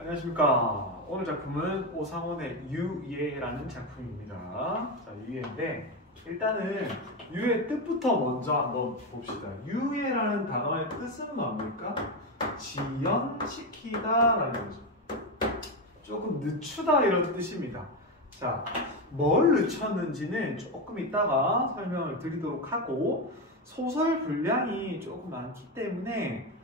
안녕하십니까. 오늘 작품은 오상원의 유예라는 작품입니다. 자, 유예인데 일단은 유의 뜻부터 먼저 한번 봅시다. 유예라는 단어의 뜻은 뭡니까? 지연시키다 라는 거죠. 조금 늦추다 이런 뜻입니다. 자, 뭘 늦췄는지는 조금 이따가 설명을 드리도록 하고, 소설 분량이 조금 많기 때문에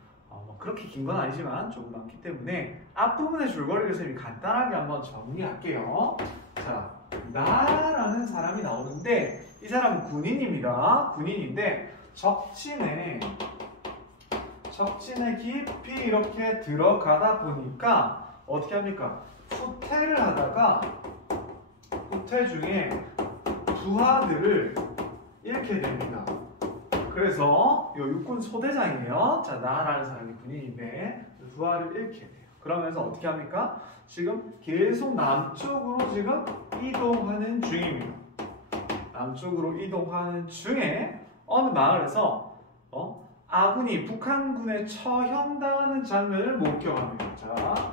그렇게 긴 건 아니지만 조금 많기 때문에 앞부분의 줄거리를 선생님이 간단하게 한번 정리할게요. 자, 나라는 사람이 나오는데 이 사람은 군인입니다. 군인인데 적진에 깊이 이렇게 들어가다 보니까 어떻게 합니까? 후퇴를 하다가 후퇴 중에 부하들을 잃게 됩니다. 그래서 이 육군 소대장이에요. 자, 나라는 사람이 군인인데 부하를 잃게 돼요. 그러면서 어떻게 합니까? 지금 계속 남쪽으로 지금 이동하는 중입니다. 남쪽으로 이동하는 중에 어느 마을에서 아군이 북한군에 처형당하는 장면을 목격합니다. 자,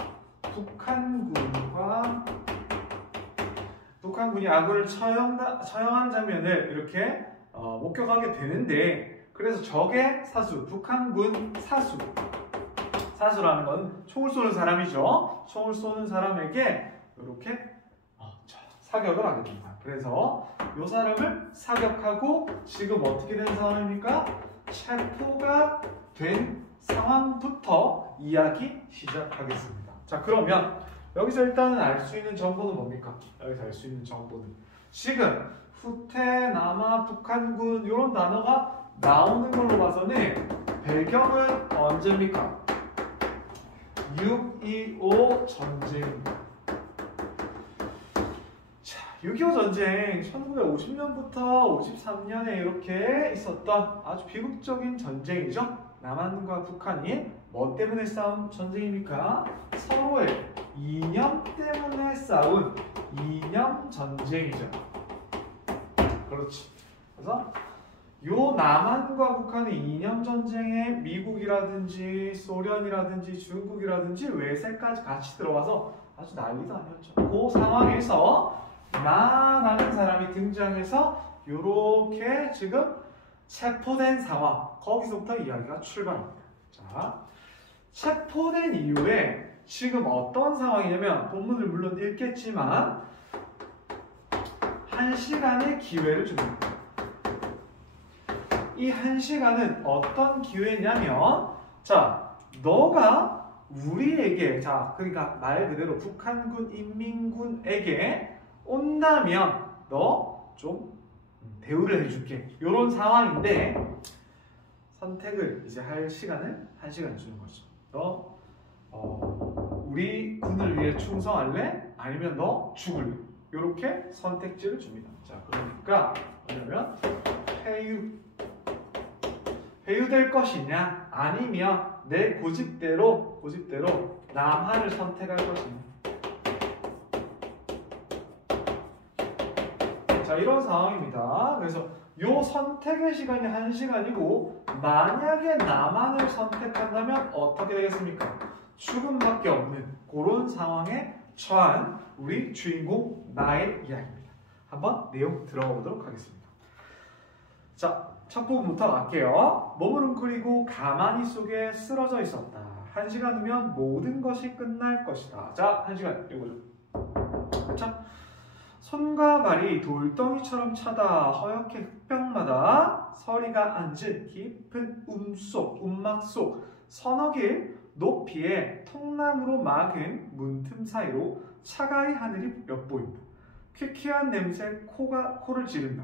북한군이 아군을 처형하는 장면을 이렇게 목격하게 되는데, 그래서 적의 사수, 북한군 사수라는 건 총을 쏘는 사람이죠. 총을 쏘는 사람에게 이렇게 사격을 하게 됩니다. 그래서 이 사람을 사격하고 지금 어떻게 된 상황입니까? 체포가 된 상황부터 이야기 시작하겠습니다. 자, 그러면 여기서 일단은 알 수 있는 정보는 뭡니까? 여기서 알 수 있는 정보는 지금 후퇴, 남하, 북한군 이런 단어가 나오는 걸로 봐서는 배경은 언제입니까? 6.25 전쟁입니다. 자, 6.25 전쟁 1950년부터 53년에 이렇게 있었던 아주 비극적인 전쟁이죠. 남한과 북한이 뭐 때문에 싸운 전쟁입니까? 서로의 이념 때문에 싸운 이념 전쟁이죠. 그렇지. 그래서 요 남한과 북한의 이념 전쟁에 미국이라든지 소련이라든지 중국이라든지 외세까지 같이 들어와서 아주 난리도 아니었죠. 그 상황에서 나라는 사람이 등장해서 요렇게 지금 체포된 상황, 거기서부터 이야기가 출발합니다. 자, 체포된 이후에 지금 어떤 상황이냐면 본문을 물론 읽겠지만 1시간의 기회를 줍니다. 이 1시간은 어떤 기회냐면, 자, 너가 우리에게, 자, 그러니까 말 그대로 북한군 인민군에게 온다면 너 좀 대우를 해줄게. 이런 상황인데 선택을 이제 할 시간을 1시간 주는 거죠. 너 우리 군을 위해 충성할래? 아니면 너 죽을래? 이렇게 선택지를 줍니다. 자, 그러니까 뭐냐면 회유될 것이냐, 아니면 내 고집대로 남한을 선택할 것이냐. 자, 이런 상황입니다. 그래서 요 선택의 시간이 1시간이고 만약에 남한을 선택한다면 어떻게 되겠습니까? 죽음밖에 없는 그런 상황에 처한 우리 주인공 나의 이야기입니다. 한번 내용 들어가 보도록 하겠습니다. 자, 첫 부분부터 갈게요. 몸을 웅크리고 가만히 속에 쓰러져 있었다. 1시간 후면 모든 것이 끝날 것이다. 자, 1시간 이거죠. 그렇죠? 손과 발이 돌덩이처럼 차다 허옇게 흙벽마다 서리가 앉은 깊은 움막 속 서너 길 높이의 통나무로 막은 문틈 사이로 차가이 하늘이 엿보인다. 퀴퀴한 냄새 코를 찌른다.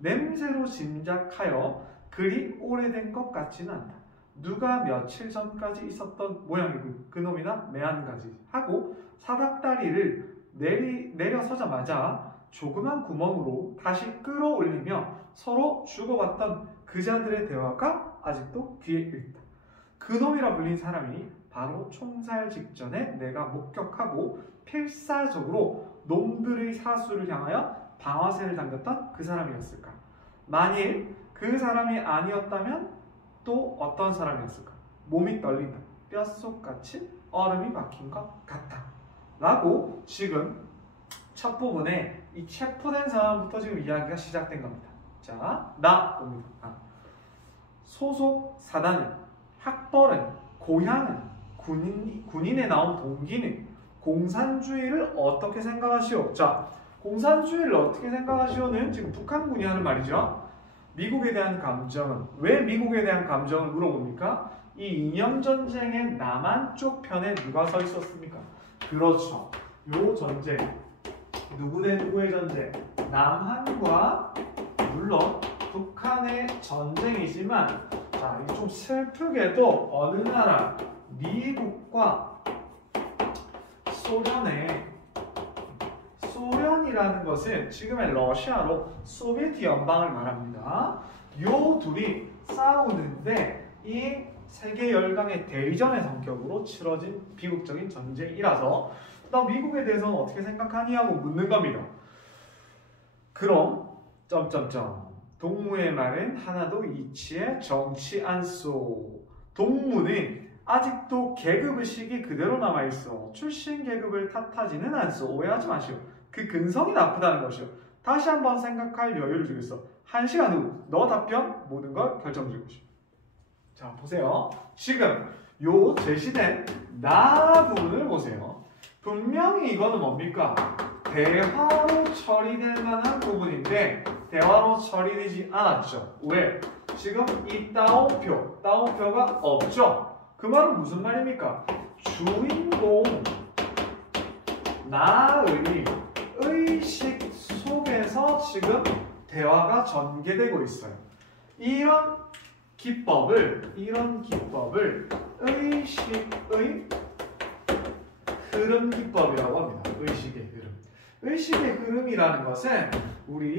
냄새로 짐작하여 그리 오래된 것 같지는 않다. 누가 며칠 전까지 있었던 모양이군. 그놈이나 매한가지 하고 사닥다리를 내려서자마자 조그만 구멍으로 다시 끌어올리며 서로 주고받던 그자들의 대화가 아직도 귀에 있다. 그놈이라 불린 사람이 바로 총살 직전에 내가 목격하고 필사적으로 놈들의 사수를 향하여 방아쇠를 당겼던 그 사람이었을까? 만일 그 사람이 아니었다면 또 어떤 사람이었을까? 몸이 떨린다. 뼛속같이 얼음이 박힌 것 같다 라고 지금 첫 부분에 이 체포된 상황부터 지금 이야기가 시작된 겁니다. 자, 나 봅니다. 소속 사단은, 학벌은, 고향은, 군인에 나온 동기는 공산주의를 어떻게 생각하시오? 자, 공산주의를 어떻게 생각하시오는 지금 북한군이 하는 말이죠. 미국에 대한 감정은, 왜 미국에 대한 감정을 물어봅니까? 이 이념전쟁의 남한 쪽 편에 누가 서 있었습니까? 그렇죠. 요 전쟁, 누구 대 누구의 전쟁? 남한과 물론 북한의 전쟁이지만, 자, 좀 슬프게도 어느 나라, 미국과 소련이라는 것은 지금의 러시아로 소비에트 연방을 말합니다. 요 둘이 싸우는데 이 세계 열강의 대전의 성격으로 치러진 비극적인 전쟁이라서 나 미국에 대해서는 어떻게 생각하니? 하고 묻는 겁니다. 그럼 동무의 말은 하나도 이치에 정치 않소. 동무는 아직도 계급의식이 그대로 남아있어. 출신 계급을 탓하지는 않소. 오해하지 마시오. 그 근성이 나쁘다는 것이오. 다시 한번 생각할 여유를 주겠어. 1시간 후 너 답변 모든 걸 결정줄 것이오. 자, 보세요. 지금 요 제시된 나 부분을 보세요. 분명히 이거는 뭡니까? 대화로 처리될 만한 부분인데 대화로 처리되지 않았죠. 왜? 지금 이 따옴표가 없죠. 그 말은 무슨 말입니까? 주인공 나의 의식 속에서 지금 대화가 전개되고 있어요. 이런 기법을 의식의 흐름 기법이라고 합니다. 의식의 흐름. 의식의 흐름이라는 것은 우리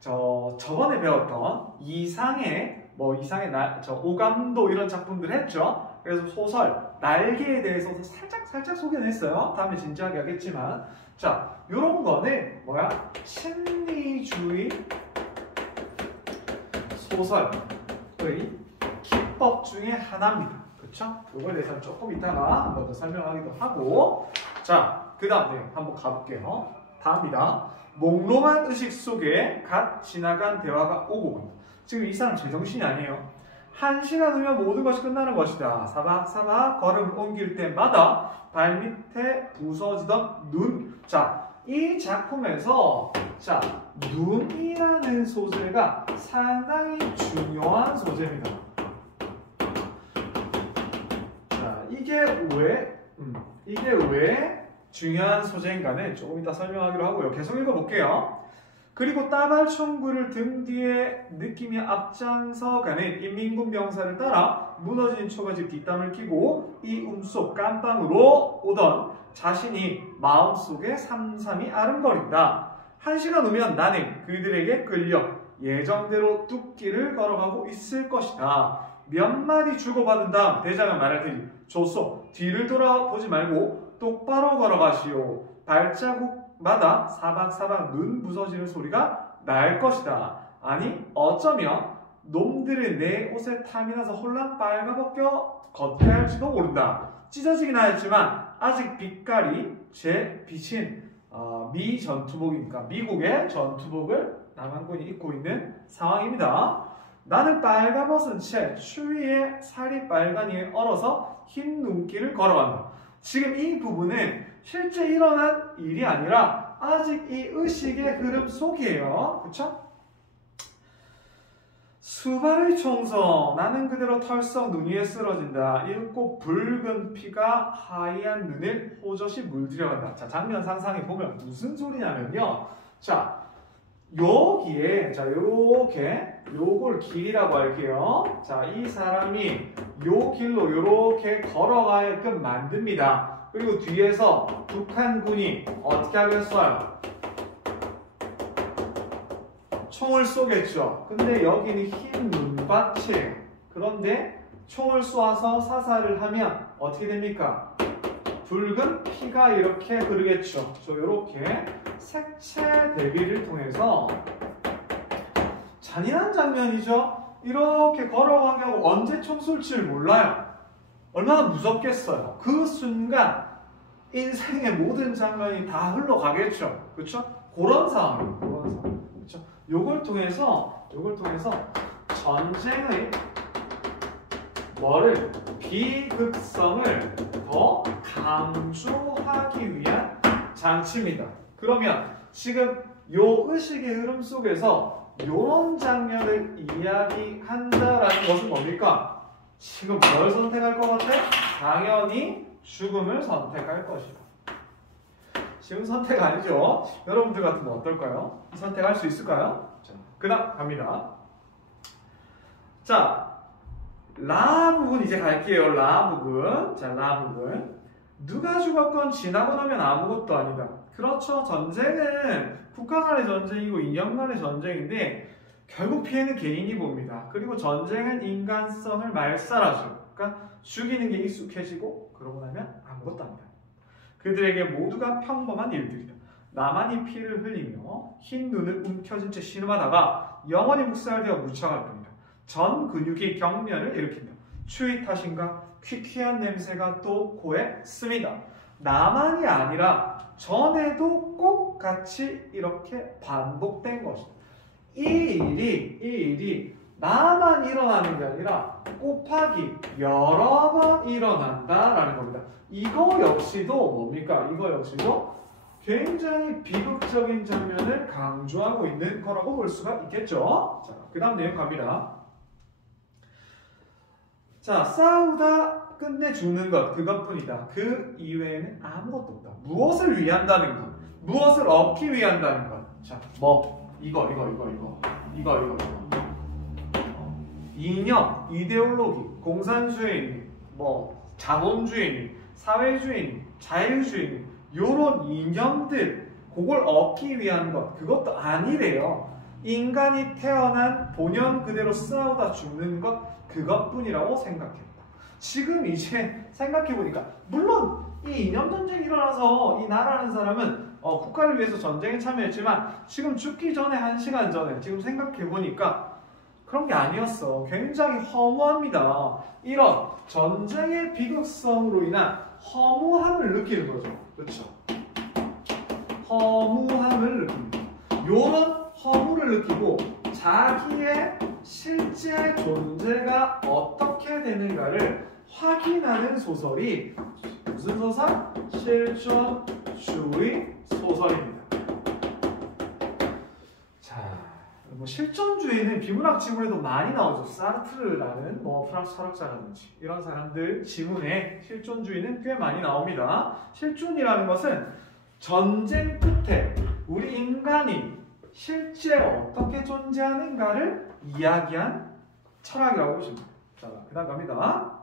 저번에 배웠던 이상의 오감도 이런 작품들 했죠. 그래서 소설 날개에 대해서도 살짝 소개했어요. 다음에 진지하게 하겠지만, 자, 요런 거는 뭐야? 심리주의 소설의 기법 중에 하나입니다. 그쵸? 그거에 대해서는 조금 이따가 한 번 더 설명하기도 하고, 자, 그 다음 내용 한번 가볼게요. 다음입니다. 몽롱한 의식 속에 갓 지나간 대화가 오고 간다. 지금 이 사람 제정신이 아니에요. 1시간 후면 모든 것이 끝나는 것이다. 사박사박 걸음 옮길 때마다 발밑에 부서지던 눈. 자, 이 작품에서 자, 눈이라는 소재가 상당히 중요한 소재입니다. 자, 이게 왜 중요한 소재인가는 조금 이따 설명하기로 하고요. 계속 읽어볼게요. 그리고 따발총구를 등 뒤에 느낌이 앞장서가는 인민군 병사를 따라 무너진 초가집 뒷담을 끼고 이 속 깜빵으로 오던 자신이 마음속에 삼삼이 아른거린다. 1시간 후면 나는 그들에게 끌려 예정대로 뚝길을 걸어가고 있을 것이다. 몇 마디 주고받은 다음 대장은 말할 테니 좋소. 뒤를 돌아보지 말고 똑바로 걸어가시오. 발자국마다 사박사박 눈 부서지는 소리가 날 것이다. 아니 어쩌면 놈들은 내 옷에 탐이 나서 홀랑 빨가벗겨 걷게 할지도 모른다. 찢어지긴 하였지만 아직 빛깔이 제 빛인 미 전투복이니까 미국의 전투복을 남한군이 입고 있는 상황입니다. 나는 빨가벗은 채 추위에 살이 빨간 이에 얼어서 흰 눈길을 걸어간다. 지금 이 부분은 실제 일어난 일이 아니라 아직 이 의식의 흐름 속이에요. 그쵸? 수발의 총성 나는 그대로 털썩 눈 위에 쓰러진다. 읽고 붉은 피가 하얀 눈을 호젓이 물들여간다. 자, 장면 상상해 보면 무슨 소리냐면요. 자, 여기에 자 요렇게 요걸 길이라고 할게요. 자, 이 사람이 요 길로 요렇게 걸어가게끔 만듭니다. 그리고 뒤에서 북한군이 어떻게 하겠어요? 총을 쏘겠죠. 근데 여기는 흰 눈밭이에요. 그런데 총을 쏘아서 사살을 하면 어떻게 됩니까? 붉은 피가 이렇게 흐르겠죠. 이렇게 색채 대비를 통해서 잔인한 장면이죠. 이렇게 걸어가게 하고 언제 총 쏠지를 몰라요. 얼마나 무섭겠어요. 그 순간 인생의 모든 장면이 다 흘러가겠죠. 그렇죠? 그런 상황이에요. 그런 상황. 그렇죠? 요걸 통해서 전쟁의 뭐를 비극성을 더 강조하기 위한 장치입니다. 그러면 지금 요 의식의 흐름 속에서 이런 장면을 이야기한다라는 것은 뭡니까? 지금 뭘 선택할 것 같아? 당연히 죽음을 선택할 것이다. 쉬운 선택 아니죠? 여러분들 같으면 어떨까요? 선택할 수 있을까요? 자, 그 다음 갑니다. 자, 라 부분 이제 갈게요. 라 부분. 자, 라 부분. 누가 죽었건 지나고 나면 아무것도 아니다. 그렇죠. 전쟁은 국가 간의 전쟁이고 이념 간의 전쟁인데 결국 피해는 개인이 봅니다. 그리고 전쟁은 인간성을 말살하죠. 그러니까 죽이는 게 익숙해지고 그러고 나면 아무것도 아니다. 그들에게 모두가 평범한 일들이다. 나만이 피를 흘리며 흰 눈을 움켜쥔 채 신음하다가 영원히 묵살되어 묻혀갈 뿐이다. 전 근육이 경련을 일으킨다. 추위 탓인가 퀴퀴한 냄새가 또 코에 씁니다. 나만이 아니라 전에도 꼭 같이 이렇게 반복된 것이다. 이 일이 나만 일어나는 게 아니라 곱하기 여러 번 일어난다라는 겁니다. 이거 역시도 뭡니까? 이거 역시도 굉장히 비극적인 장면을 강조하고 있는 거라고 볼 수가 있겠죠. 자, 그 다음 내용 갑니다. 자, 싸우다 끝내 죽는 것 그것뿐이다. 그 이외에는 아무것도 없다. 무엇을 위한다는 것, 무엇을 얻기 위한다는 것. 자, 뭐 이거. 이념, 이데올로기, 공산주의니, 뭐 자본주의니, 사회주의니, 자유주의니 요런 이념들 그걸 얻기 위한 것 그것도 아니래요. 인간이 태어난 본연 그대로 싸우다 죽는 것 그것뿐이라고 생각했다. 지금 이제 생각해보니까 물론 이 이념전쟁이 일어나서 이 나라는 사람은 국가를 위해서 전쟁에 참여했지만 지금 죽기 전에 1시간 전에 지금 생각해보니까 그런 게 아니었어. 굉장히 허무합니다. 이런 전쟁의 비극성으로 인한 허무함을 느끼는 거죠. 그렇죠? 허무함을 느낍니다. 이런 허무를 느끼고 자기의 실제 존재가 어떻게 되는가를 확인하는 소설이 무슨 소설? 실존주의 소설입니다. 뭐 실존주의는 비문학 지문에도 많이 나오죠. 사르트르라는 프랑스 철학자라든지 이런 사람들 지문에 실존주의는 꽤 많이 나옵니다. 실존이라는 것은 전쟁 끝에 우리 인간이 실제 어떻게 존재하는가를 이야기한 철학이라고 보십니다. 자, 그 다음 갑니다.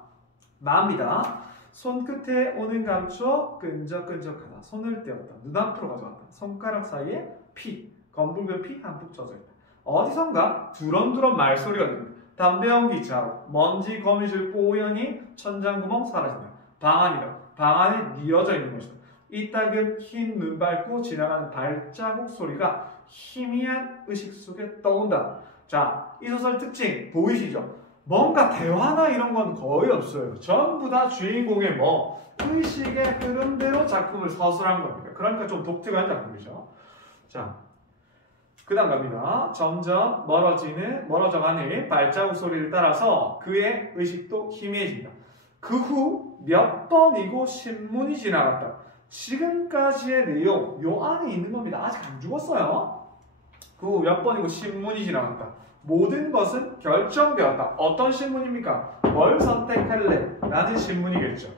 마입니다. 손끝에 오는 감추어 끈적끈적하다. 손을 떼었다. 눈 앞으로 가져왔다. 손가락 사이에 피, 검붉은 피 한푹 젖어있다. 어디선가 두런두런 말소리가 들립니다. 담배 연기 자로, 먼지 거미줄 뽀연히 천장구멍 사라진다. 방 안이다. 방 안에 뉘어져 있는 것이다. 이따금 흰 눈 밟고 지나가는 발자국 소리가 희미한 의식 속에 떠온다. 자, 이 소설 특징 보이시죠? 뭔가 대화나 이런 건 거의 없어요. 전부 다 주인공의 의식의 흐름대로 작품을 서술한 겁니다. 그러니까 좀 독특한 작품이죠. 자, 그 다음 갑니다. 점점 멀어져가는 발자국 소리를 따라서 그의 의식도 희미해진다. 그 후 몇 번이고 신문이 지나갔다. 지금까지의 내용 요 안에 있는 겁니다. 아직 안 죽었어요. 그 후 몇 번이고 신문이 지나갔다. 모든 것은 결정되었다. 어떤 신문입니까? 뭘 선택할래? 라는 신문이겠죠.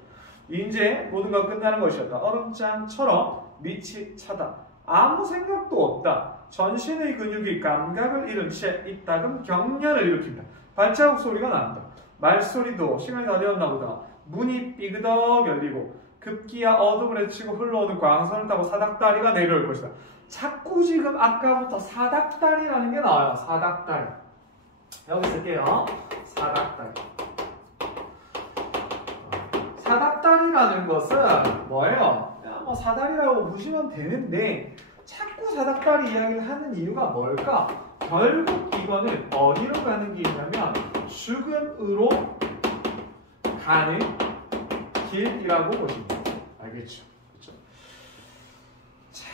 이제 모든 건 끝나는 것이었다. 얼음장처럼 밑이 차다. 아무 생각도 없다. 전신의 근육이 감각을 잃은 채 이따금 경련을 일으킨다. 발자국 소리가 난다. 말소리도 시간이 다 되었나 보다. 문이 삐그덕 열리고 급기야 어둠을 헤치고 흘러오는 광선을 타고 사닥다리가 내려올 것이다. 자꾸 지금 아까부터 사닥다리라는 게 나와요. 사닥다리. 여기 쓸게요. 사닥다리. 사닥다리라는 것은 뭐예요? 사다리라고 보시면 되는데 자꾸 사닥다리 이야기를 하는 이유가 뭘까? 결국 이거는 어디로 가는 길이냐면 죽음으로 가는 길이라고 보시면 돼요. 알겠죠? 그렇죠? 자,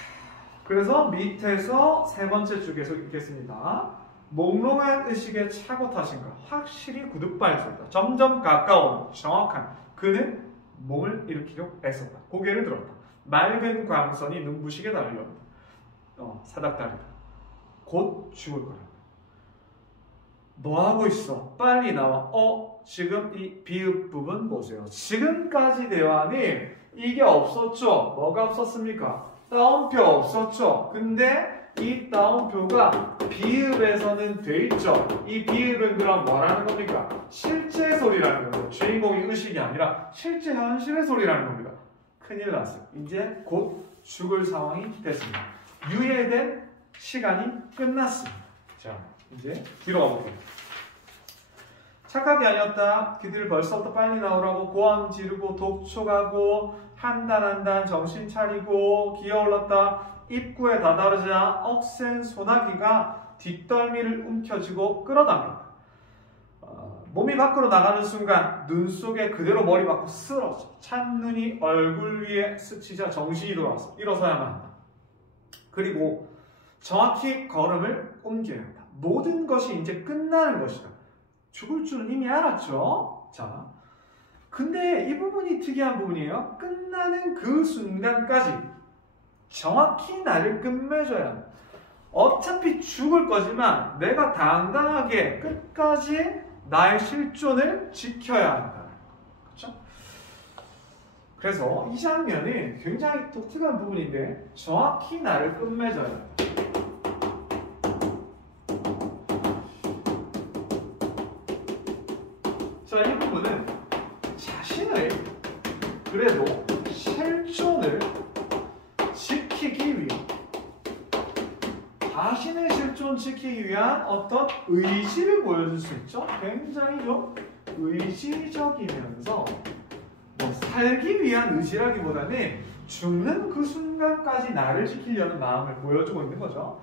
그래서 밑에서 세 번째 줄에서 읽겠습니다. 몽롱한 의식에 차고 타신가 확실히 구둣발소이다. 점점 가까운 정확한 그는 몸을 일으키려 애썼다. 고개를 들었다. 맑은 광선이 눈부시게 달려온다. 사닥다리다. 곧 죽을 거라. 뭐 하고 있어? 빨리 나와. 지금 이 비읍 부분 보세요. 지금까지 대화는 이게 없었죠? 뭐가 없었습니까? 따옴표 없었죠? 근데 이 따옴표가 비읍에서는 돼 있죠? 이 비읍은 그럼 뭐라는 겁니까? 실제 소리라는 거죠. 주인공이 의식이 아니라 실제 현실의 소리라는 겁니다. 큰일 났어요. 이제 곧 죽을 상황이 됐습니다. 유예된 시간이 끝났습니다. 자, 이제 뒤로 가볼게요. 착하게 아니었다. 그들 벌써부터 빨리 나오라고 고함 지르고 독촉하고 한 단 한 단 정신 차리고 기어올랐다. 입구에 다다르자 억센 소나기가 뒷덜미를 움켜쥐고 끌어당겼다. 몸이 밖으로 나가는 순간 눈 속에 그대로 머리 박고 쓰러져. 찬눈이 얼굴 위에 스치자 정신이 돌아왔어. 일어서야만 한다. 그리고 정확히 걸음을 옮겨야 한다. 모든 것이 이제 끝나는 것이다. 죽을 줄은 이미 알았죠? 자, 근데 이 부분이 특이한 부분이에요. 끝나는 그 순간까지 정확히 나를 끝맺어야 한다. 어차피 죽을 거지만 내가 당당하게 끝까지 나의 실존을 지켜야 한다. 그렇죠? 그래서 이 장면이 굉장히 독특한 부분인데 정확히 나를 끝맺어야 한다. 자, 이 부분은 자신의 그래도 실존을 지키기 위해 자신의 실존 지키기 위한 어떤 의지를 보여줄 수 있죠. 굉장히 좀 의지적이면서 살기 위한 의지라기보다는 죽는 그 순간까지 나를 지키려는 마음을 보여주고 있는 거죠.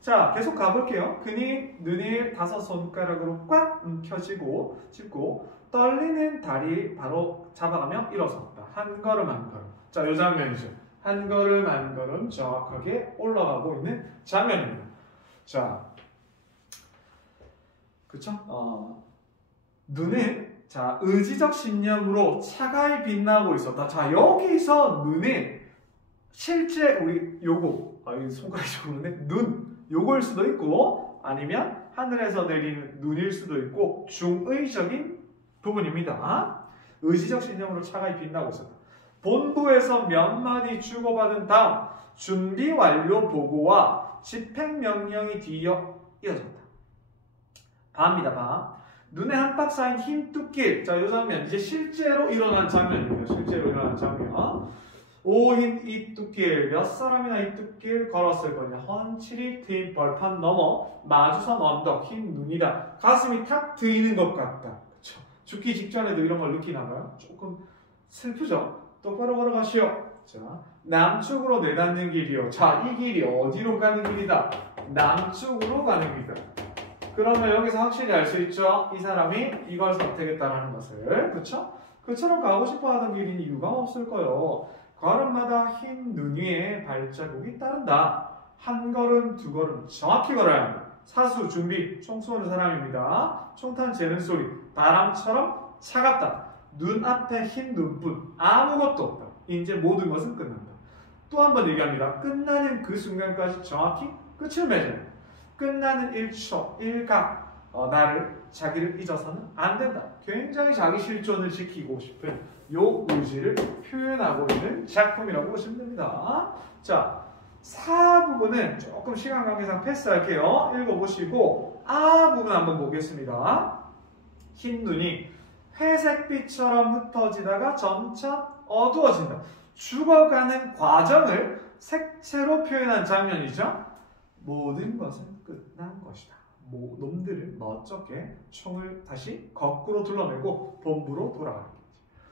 자, 계속 가볼게요. 그니 눈을 5손가락으로 꽉 움켜쥐고 짚고 떨리는 다리 바로 잡아가며 일어섰다. 한 걸음 한 걸음. 자, 이 장면이죠. 한 걸음 한 걸음 정확하게 올라가고 있는 장면입니다. 자, 그쵸? 눈은 자, 의지적 신념으로 차가이 빛나고 있었다. 자, 여기서 눈은 실제 우리 요거, 손가락이 좋은데 요거일 수도 있고 아니면 하늘에서 내리는 눈일 수도 있고 중의적인 부분입니다. 의지적 신념으로 차가이 빛나고 있었다. 본부에서 몇 마디 주고받은 다음 준비 완료 보고와 집행명령이 뒤이어 이어졌다. 밤입니다. 밤. 눈에 한박 쌓인 흰 뚝길. 자, 이 장면 이제 실제로 일어난 장면입니다. 실제로 일어난 장면. 오흰 이 뚝길. 몇 사람이나 이 뚝길 걸었을 거냐. 헌칠이 트인 벌판 넘어 마주선 언덕 흰 눈이다. 가슴이 탁 트이는 것 같다. 그쵸? 죽기 직전에도 이런 걸 느끼나 봐요. 조금 슬프죠? 똑바로 걸어가시오. 자, 남쪽으로 내닫는 길이요. 자, 이 길이 어디로 가는 길이다? 남쪽으로 가는 길이다. 그러면 여기서 확실히 알 수 있죠? 이 사람이 이걸 선택했다는 것을. 그쵸? 그처럼 가고 싶어 하던 길인 이유가 없을 거예요. 걸음마다 흰 눈 위에 발자국이 따른다. 한 걸음, 두 걸음 정확히 걸어야 합니다. 사수, 준비, 총 쏘는 사람입니다. 총탄 재는 소리, 바람처럼 차갑다. 눈앞에 흰 눈뿐, 아무것도 없다. 이제 모든 것은 끝난다. 또 한 번 얘기합니다. 끝나는 그 순간까지 정확히 끝을 맺어야 합니다. 끝나는 1초, 1각 자기를 잊어서는 안 된다. 굉장히 자기 실존을 지키고 싶은 요 의지를 표현하고 있는 작품이라고 보시면 됩니다. 자, 사 부분은 조금 시간 관계상 패스할게요. 읽어보시고 아 부분 한번 보겠습니다. 흰 눈이 회색빛처럼 흩어지다가 점차 어두워진다. 죽어가는 과정을 색채로 표현한 장면이죠. 모든 것은 끝난 것이다. 놈들을 멋쩍게 총을 다시 거꾸로 둘러매고 본부로 돌아가는 거지.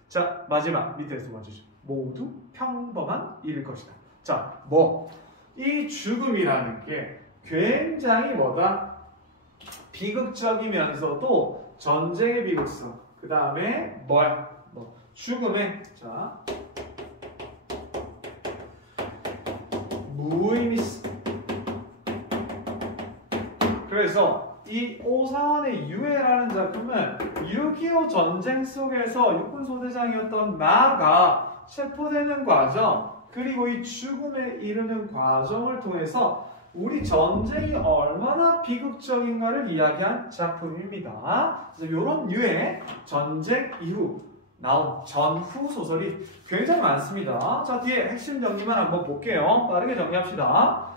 자, 마지막 밑에서 봐주시죠. 모두 평범한 일일 것이다. 자, 이 죽음이라는 게 굉장히 비극적이면서도 전쟁의 비극성. 그 다음에 죽음의 자 무의미성. 그래서 이 오상원의 유해라는 작품은 6.25 전쟁 속에서 육군소대장이었던 나가 체포되는 과정, 그리고 이 죽음에 이르는 과정을 통해서 우리 전쟁이 얼마나 비극적인가를 이야기한 작품입니다. 그래서 이런 류의 전쟁 이후 나온 전후 소설이 굉장히 많습니다. 자, 뒤에 핵심 정리만 한번 볼게요. 빠르게 정리합시다.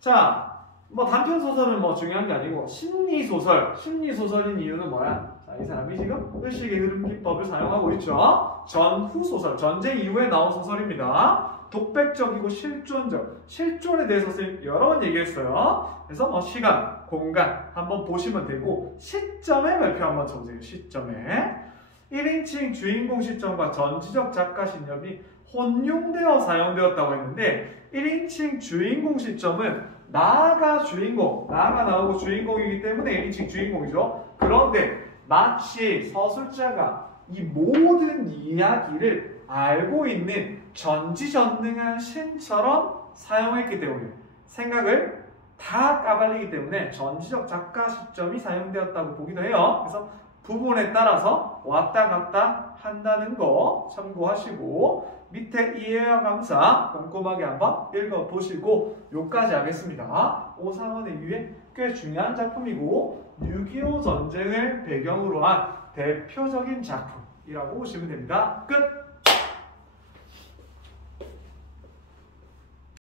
자, 뭐 단편 소설은 뭐 중요한 게 아니고 심리 소설인 이유는 뭐야? 자, 이 사람이 지금 의식의 흐름 기법을 사용하고 있죠. 전후 소설, 전쟁 이후에 나온 소설입니다. 독백적이고 실존적, 실존에 대해서 선생님 여러 번 얘기했어요. 그래서 뭐 시간, 공간 한번 보시면 되고 시점에 발표 한번 쳐보세요. 시점에 1인칭 주인공 시점과 전지적 작가 신념이 혼용되어 사용되었다고 했는데 1인칭 주인공 시점은 나가 주인공, 나가 나오고 주인공이기 때문에 1인칭 주인공이죠. 그런데 마치 서술자가 이 모든 이야기를 알고 있는 전지전능한 신처럼 사용했기 때문에 생각을 다 까발리기 때문에 전지적 작가 시점이 사용되었다고 보기도 해요. 그래서 부분에 따라서 왔다 갔다 한다는 거 참고하시고 밑에 이해와 감사 꼼꼼하게 한번 읽어보시고 요까지 하겠습니다. 오상원의 유해 꽤 중요한 작품이고 6.25 전쟁을 배경으로 한 대표적인 작품이라고 보시면 됩니다. 끝!